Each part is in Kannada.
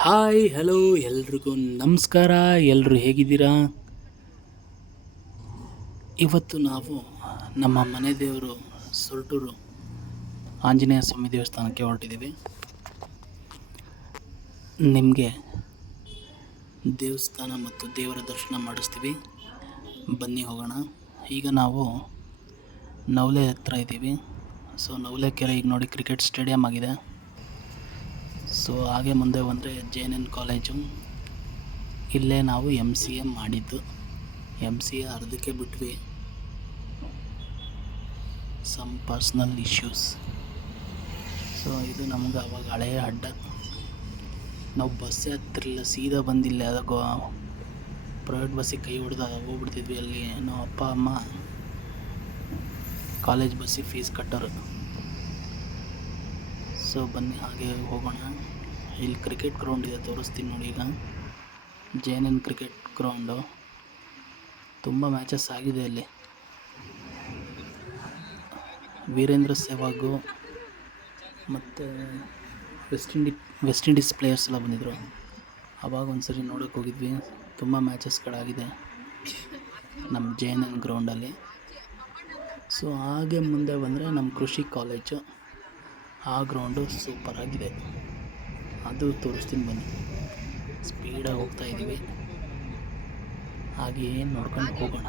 ಹಾಯ್, ಹಲೋ, ಎಲ್ರಿಗೂ ನಮಸ್ಕಾರ. ಎಲ್ಲರೂ ಹೇಗಿದ್ದೀರಾ? ಇವತ್ತು ನಾವು ನಮ್ಮ ಮನೆ ದೇವರು ಸೊಲ್ಟೂರು ಆಂಜನೇಯ ಸ್ವಾಮಿ ದೇವಸ್ಥಾನಕ್ಕೆ ಹೊರಟಿದ್ದೀವಿ. ನಿಮಗೆ ದೇವಸ್ಥಾನ ಮತ್ತು ದೇವರ ದರ್ಶನ ಮಾಡಿಸ್ತೀವಿ. ಬನ್ನಿ ಹೋಗೋಣ. ಈಗ ನಾವು ನವಲೆ ಹತ್ರ ಇದ್ದೀವಿ. ಸೊ, ನವಲೆ ಕೆರೆ ಈಗ ನೋಡಿ, ಕ್ರಿಕೆಟ್ ಸ್ಟೇಡಿಯಂ ಆಗಿದೆ. ಸೊ ಹಾಗೆ ಮುಂದೆ ಬಂದರೆ ಜೆ ಎನ್ ಎನ್ ಕಾಲೇಜು ಇಲ್ಲೇ ನಾವು ಎಂ ಸಿ ಎ ಮಾಡಿದ್ದು. ಎಂ ಸಿ ಎ ಅರ್ಧಕ್ಕೆ ಬಿಟ್ವಿ. ಸಮ್ ಪರ್ಸ್ನಲ್ ಇಶ್ಯೂಸ್ ಸೊ ಇದು ನಮ್ಗೆ ಅವಾಗ ಹಳೆಯ ಅಡ್ಡ. ನಾವು ಬಸ್ಸೇ ಹತ್ತಿರಲಿಲ್ಲ, ಸೀದಾ ಬಂದಿಲ್ಲ. ಅದಕ್ಕ ಪ್ರೈವೇಟ್ ಬಸ್ಸಿಗೆ ಕೈ ಹೊಡೆದ ಹೋಗ್ಬಿಡ್ತಿದ್ವಿ ಅಲ್ಲಿ. ನಾವು ಅಪ್ಪ, ಅಮ್ಮ ಕಾಲೇಜ್ ಬಸ್ಸಿಗೆ ಫೀಸ್ ಕಟ್ಟೋರು. ಸೊ ಬನ್ನಿ, ಹಾಗೆ ಹೋಗೋಣ. ಇಲ್ಲಿ ಕ್ರಿಕೆಟ್ ಗ್ರೌಂಡ್ ಇದೆ, ತೋರಿಸ್ತೀನಿ ನೋಡಿ ಈಗ. J N N cricket ground ತುಂಬ ಮ್ಯಾಚಸ್ ಆಗಿದೆ ಅಲ್ಲಿ ವೀರೇಂದ್ರ ಸೆಹ್ವಾಗು ಮತ್ತು ವೆಸ್ಟ್ ಇಂಡಿ ವೆಸ್ಟ್ ಇಂಡೀಸ್ ಪ್ಲೇಯರ್ಸ್ ಎಲ್ಲ ಬಂದಿದ್ದರು ಆವಾಗ ಒಂದು ಸರಿ ನೋಡೋಕೆ ಹೋಗಿದ್ವಿ. ತುಂಬ ಮ್ಯಾಚಸ್ಗಳಾಗಿದೆ ನಮ್ಮ ಜೆ ಎನ್ ಎನ್ ಗ್ರೌಂಡಲ್ಲಿ ಸೊ ಹಾಗೆ ಮುಂದೆ ಬಂದರೆ ನಮ್ಮ ಕೃಷಿ ಕಾಲೇಜು ಆ ಗ್ರೌಂಡು ಸೂಪರಾಗಿದೆ ಅದು ತೋರಿಸ್ತೀನಿ ಬನ್ನಿ. ಸ್ಪೀಡಾಗಿ ಹೋಗ್ತಾ ಇದ್ದೀವಿ ಹಾಗೆಯೇ ನೋಡ್ಕೊಂಡು ಹೋಗೋಣ.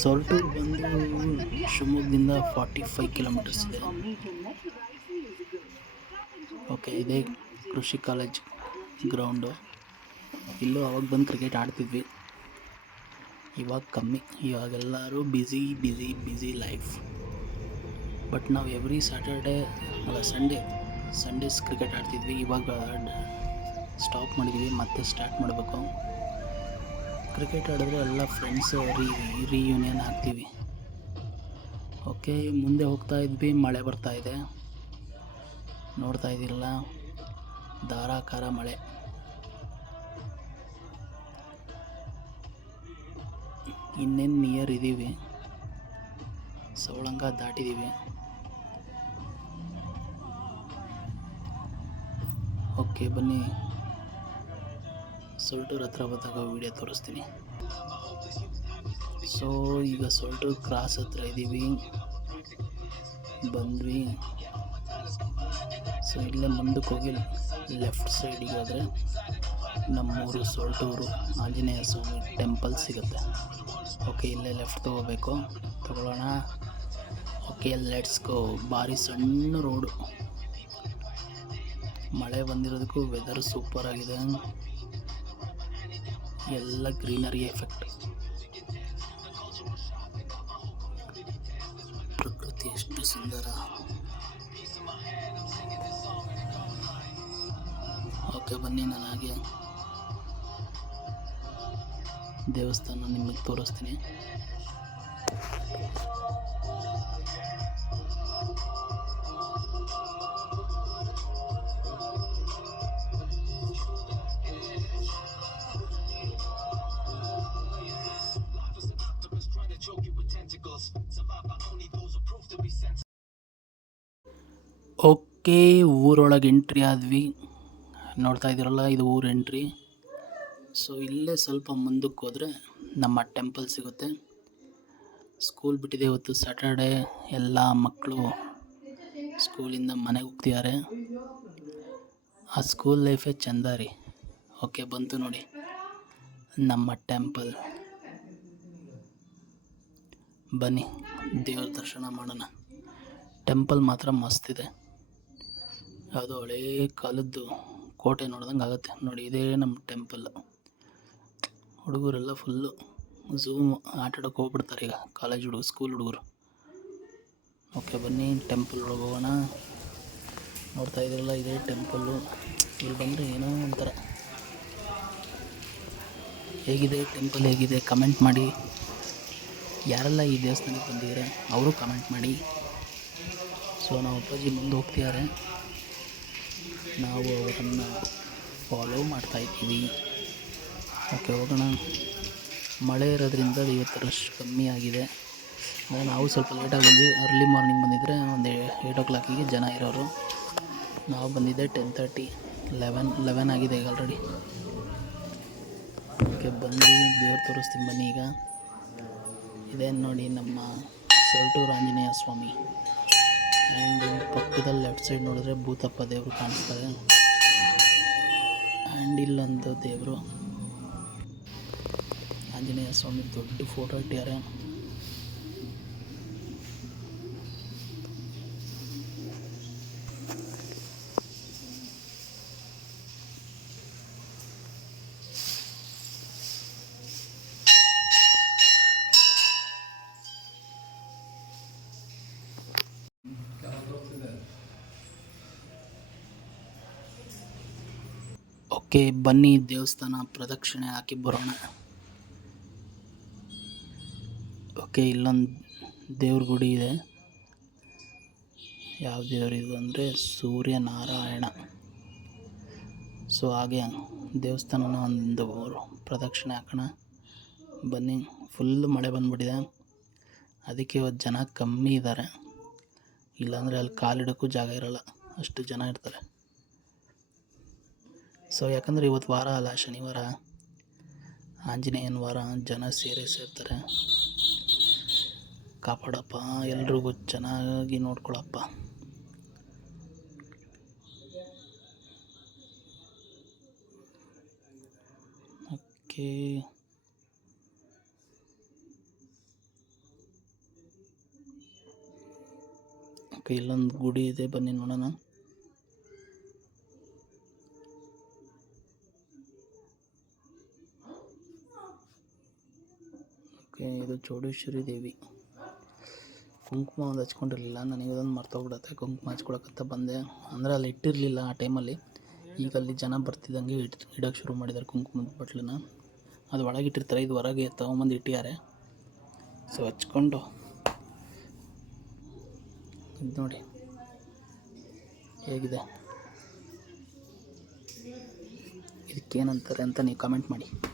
ಸೊಲ್ಟೂರ್ ಬಂದು ಶಿವಮೊಗ್ಗದಿಂದ ಫಾರ್ಟಿ ಫೈವ್ ಕಿಲೋಮೀಟರ್ಸ್ ಇದೆ. ಓಕೆ ಇದೇ ಕೃಷಿ ಕಾಲೇಜ್ ಗ್ರೌಂಡು ಇಲ್ಲೂ ಅವಾಗ ಬಂದು ಕ್ರಿಕೆಟ್ ಆಡ್ತಿದ್ವಿ. ಇವಾಗ ಕಮ್ಮಿ. ಇವಾಗೆಲ್ಲರೂ busy busy busy life but ನಾವು ಎವ್ರಿ ಸ್ಯಾಟರ್ಡೇ ಅಲ್ಲ ಸಂಡೇ ಸಂಡೇಸ್ ಕ್ರಿಕೆಟ್ ಆಡ್ತಿದ್ವಿ. ಇವಾಗ ಸ್ಟಾಪ್ ಮಾಡಿದ್ವಿ, ಮತ್ತೆ ಸ್ಟಾರ್ಟ್ ಮಾಡಬೇಕು. ಕ್ರಿಕೆಟ್ ಆಡಿದ್ರೆ ಎಲ್ಲ ಫ್ರೆಂಡ್ಸ್ ರೀ ರೀಯೂನಿಯನ್ ಆಗ್ತೀವಿ. ಓಕೆ ಮುಂದೆ ಹೋಗ್ತಾ ಇದ್ವಿ, ಮಳೆ ಬರ್ತಾ ಇದೆ. ನೋಡ್ತಾ ಇದ್ದಿಲ್ಲ ಧಾರಾಕಾರ ಮಳೆ. ಇನ್ನೇನು ನಿಯರ್ ಇದ್ದೀವಿ ಸವಳಂಗ ದಾಟಿದ್ದೀವಿ ಓಕೆ, ಬನ್ನಿ. ಸೊಲ್ಟೂರ್ ಹತ್ರ ಬಂದಾಗ ವಿಡಿಯೋ ತೋರಿಸ್ತೀನಿ. ಸೊ ಈಗ ಸೊಲ್ಟೂರ್ ಕ್ರಾಸ್ ಹತ್ರ ಇದ್ದೀವಿ ಬಂದ್ವಿ ಸೊ ಇಲ್ಲೇ ಮುಂದಕ್ಕೆ ಹೋಗಿ ಲೆಫ್ಟ್ ಸೈಡಿಗೆ ಹೋದರೆ ನಮ್ಮೂರು ಸೊಲ್ಟೂರು ಆಂಜನೇಯ ಸ್ವಾಮಿ ಟೆಂಪಲ್ ಸಿಗುತ್ತೆ. ಓಕೆ ಇಲ್ಲೇ ಲೆಫ್ಟ್ ತೊಗೋಬೇಕು. ತಗೊಳ್ಳೋಣ. ಓಕೆ ಲೆಟ್ಸ್ ಗೋ ಭಾರಿ ಸಣ್ಣ ರೋಡು ಮಳೆ ಬಂದಿರೋದಕ್ಕೂ ವೆದರ್ ಸೂಪರ್ ಆಗಿದೆ. ಎಲ್ಲ ಗ್ರೀನರಿ ಎಫೆಕ್ಟ್ ಪ್ರಕೃತಿ ಎಷ್ಟು ಸುಂದರ. ಓಕೆ ಬನ್ನಿ ನಾನು ಹಾಗೆ ದೇವಸ್ಥಾನ ನಿಮಗೆ ತೋರಿಸ್ತೀನಿ. ಓಕೆ, ಊರೊಳಗೆ ಎಂಟ್ರಿ ಆದ್ವಿ. ನೋಡ್ತಾ ಇದ್ದೀರಲ್ಲ, ಇದು ಊರು ಎಂಟ್ರಿ ಸೊ ಇಲ್ಲೇ ಸ್ವಲ್ಪ ಮುಂದಕ್ಕೆ ಹೋದರೆ ನಮ್ಮ ಟೆಂಪಲ್ ಸಿಗುತ್ತೆ. ಸ್ಕೂಲ್ ಬಿಟ್ಟಿದೆ ಇವತ್ತು ಸ್ಯಾಟರ್ಡೇ ಎಲ್ಲ ಮಕ್ಕಳು ಸ್ಕೂಲಿಂದ ಮನೆಗೆ ಹೋಗ್ತಿದ್ದಾರೆ ಆ ಸ್ಕೂಲ್ ಲೈಫೇ ಚೆಂದ ರೀ. ಓಕೆ ಬಂತು ನೋಡಿ. ನಮ್ಮ ಟೆಂಪಲ್ ಬನ್ನಿ, ದೇವ್ರ ದರ್ಶನ ಮಾಡೋಣ. ಟೆಂಪಲ್ ಮಾತ್ರ ಮಸ್ತಿದೆ ಯಾವುದೋ ಹಳೇ ಕಾಲದ್ದು ಕೋಟೆ ನೋಡ್ದಂಗೆ ಆಗುತ್ತೆ. ನೋಡಿ, ಇದೇ ನಮ್ಮ ಟೆಂಪಲ್. ಹುಡುಗರೆಲ್ಲ ಫುಲ್ಲು ಝೂಮ್ ಆಟಾಡೋಕೆ ಹೋಗ್ಬಿಡ್ತಾರೆ ಈಗ. ಕಾಲೇಜ್ ಹುಡುಗರು ಸ್ಕೂಲ್ ಹುಡುಗರು. ಓಕೆ ಬನ್ನಿ ಟೆಂಪಲ್ ಒಳಗೆ ಹೋಗೋಣ. ನೋಡ್ತಾ ಇದ್ರಲ್ಲ ಇದೇ ಟೆಂಪಲ್ಲು ಇಲ್ಲಿ ಬಂದರೆ ಏನೋ ಒಂಥರ. ಹೇಗಿದೆ ಟೆಂಪಲ್ ಹೇಗಿದೆ? ಕಮೆಂಟ್ ಮಾಡಿ. ಯಾರೆಲ್ಲ ಈ ದೇವಸ್ಥಾನಕ್ಕೆ ಬಂದಿದ್ದಾರೆ, ಅವರು ಕಮೆಂಟ್ ಮಾಡಿ. ಸೊ ನಾವು ಅಪ್ಪಾಜಿ ಮುಂದೆ ಹೋಗ್ತಿದ್ದಾರೆ. ನಾವು ಅವರನ್ನು ಫಾಲೋ ಮಾಡ್ತಾಯಿದ್ದೀವಿ ಓಕೆ, ಹೋಗೋಣ. ಮಳೆ ಇರೋದ್ರಿಂದ ಇವತ್ತು ರಶ್ ಕಮ್ಮಿ ಆಗಿದೆ. ನಾವು ಸ್ವಲ್ಪ ಲೇಟಾಗಿ ಬಂದ್ವಿ. ಅರ್ಲಿ ಮಾರ್ನಿಂಗ್ ಬಂದಿದ್ದರೆ ಒಂದು ಏಯ್ಟ್ ಓ ಕ್ಲಾಕಿಗೆ ಜನ ಇರೋರು. ನಾವು ಬಂದಿದ್ದೆ ಟೆನ್ ತರ್ಟಿ ಲೆವೆನ್ ಲೆವೆನ್ ಆಗಿದೆ ಈಗ ಆಲ್ರೆಡಿ ಓಕೆ, ಬಂದು ದೇವ್ರು ತೋರಿಸ್ತೀನಿ ಬನ್ನಿ ಈಗ. ಇದೇನು ನೋಡಿ ನಮ್ಮ ಸೊಲ್ಟೂರು ಆಂಜನೇಯ ಸ್ವಾಮಿ. ಆ್ಯಂಡ್ ಪಕ್ಕದಲ್ಲಿ ಲೆಫ್ಟ್ ಸೈಡ್ ನೋಡಿದ್ರೆ ಭೂತಪ್ಪ ದೇವರು ಕಾಣಿಸ್ತಾರೆ. ಆ್ಯಂಡ್ ಇಲ್ಲೊಂದು ದೇವರು. ಆಂಜನೇಯ ಸ್ವಾಮಿ ದೊಡ್ಡ ಫೋಟೋ ಇಟ್ಟಿದ್ದಾರೆ. ಓಕೆ ಬನ್ನಿ ದೇವಸ್ಥಾನ ಪ್ರದಕ್ಷಿಣೆ ಹಾಕಿ ಬರೋಣ. ಓಕೆ, ಇಲ್ಲೊಂದು ದೇವ್ರ ಗುಡಿ ಇದೆ. ಯಾವ ದೇವ್ರು ಇದು ಅಂದರೆ ಸೂರ್ಯನಾರಾಯಣ. ಸೊ, ಹಾಗೆ ದೇವಸ್ಥಾನನ ಒಂದು ಪ್ರದಕ್ಷಿಣೆ ಹಾಕೋಣ. ಬನ್ನಿ ಫುಲ್ ಮಳೆ ಬಂದ್ಬಿಟ್ಟಿದೆ. ಅದಕ್ಕೆ ಇವತ್ತು ಜನ ಕಮ್ಮಿ ಇದ್ದಾರೆ ಇಲ್ಲಾಂದರೆ ಅಲ್ಲಿ ಕಾಲಿಡೋಕ್ಕೂ ಜಾಗ ಇರೋಲ್ಲ. ಅಷ್ಟು ಜನ ಇರ್ತಾರೆ. ಸೊ ಯಾಕಂದರೆ ಇವತ್ತು ವಾರ ಅಲ್ಲ, ಶನಿವಾರ, ಆಂಜನೇಯನ ವಾರ, ಜನ ಸೇರಿ ಸೇರ್ತಾರೆ. ಕಾಪಾಡಪ್ಪ, ಎಲ್ರಿಗೂ ಚೆನ್ನಾಗಿ ನೋಡ್ಕೊಳಪ್ಪ. ಓಕೆ. ಓಕೆ, ಇಲ್ಲೊಂದು ಗುಡಿ ಇದೆ, ಬನ್ನಿ ನೋಡೋಣ. ಇದು ಚೌಡೇಶ್ವರಿ ದೇವಿ. ಕುಂಕುಮ ಒಂದು ಹಚ್ಕೊಂಡಿರಲಿಲ್ಲ. ನನಗೆ ಇದೊಂದು ಮರ್ತೋಗ್ಬಿಡತ್ತೆ ಕುಂಕುಮ ಹಚ್ಕೊಳಕ್ಕಂತ ಬಂದೆ. ಅಂದರೆ ಅಲ್ಲಿ ಇಟ್ಟಿರಲಿಲ್ಲ ಆ ಟೈಮಲ್ಲಿ. ಈಗ ಅಲ್ಲಿ ಜನ ಬರ್ತಿದ್ದಂಗೆ ಇಟ್ ಇಡೋಕ್ಕೆ ಶುರು ಮಾಡಿದ್ದಾರೆ ಕುಂಕುಮದ ಬಟ್ಲನ್ನ. ಅದು ಒಳಗೆ ಇಟ್ಟಿರ್ತಾರೆ ಇದು ಹೊರಗೆ ತೊಗೊಂಬಂದು ಇಟ್ಟಿದ್ದಾರೆ. ಸೊ ಹಚ್ಕೊಂಡು. ಇದು ನೋಡಿ. ಹೇಗಿದೆ? ಇದಕ್ಕೇನಂತಾರೆ ಅಂತ ನೀವು ಕಮೆಂಟ್ ಮಾಡಿ.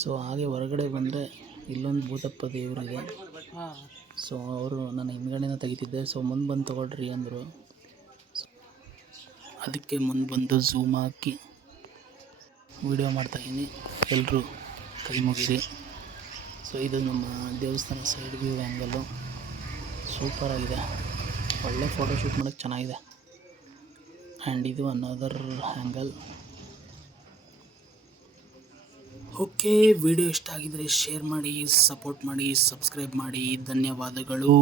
ಸೊ ಹಾಗೆ ಹೊರಗಡೆ ಬಂದರೆ ಇಲ್ಲೊಂದು ಭೂತಪ್ಪ ದೇವರಿದೆ. ಸೊ ಅವರು ನನ್ನ ಹಿಂದ್ಗಡೆನ ತೆಗಿತಿದ್ದೆ. ಸೊ ಮುಂದೆ ಬಂದು ತೊಗೊಳ್ರಿ ಅಂದರು. ಅದಕ್ಕೆ ಮುಂದೆ ಬಂದು ಝೂಮ್ ಹಾಕಿ ವಿಡಿಯೋ ಮಾಡ್ತಾಯಿದ್ದೀನಿ ಎಲ್ಲರೂ ಕೈ ಮುಗಿಸಿ ಸೊ ಇದು ನಮ್ಮ ದೇವಸ್ಥಾನ ಸೈಡ್ ವ್ಯೂ ಆ್ಯಂಗಲ್ಲು ಸೂಪರಾಗಿದೆ ಒಳ್ಳೆ ಫೋಟೋ ಶೂಟ್ ಮಾಡೋಕ್ಕೆ ಚೆನ್ನಾಗಿದೆ. ಆ್ಯಂಡ್ ಇದು ಅನ್ನೋದರ್ ಆ್ಯಂಗಲ್ ಓಕೆ ವಿಡಿಯೋ ಇಷ್ಟ ಆಗಿದರೆ ಶೇರ್ ಮಾಡಿ ಸಪೋರ್ಟ್ ಮಾಡಿ ಸಬ್ಸ್ಕ್ರೈಬ್ ಮಾಡಿ. ಧನ್ಯವಾದಗಳು.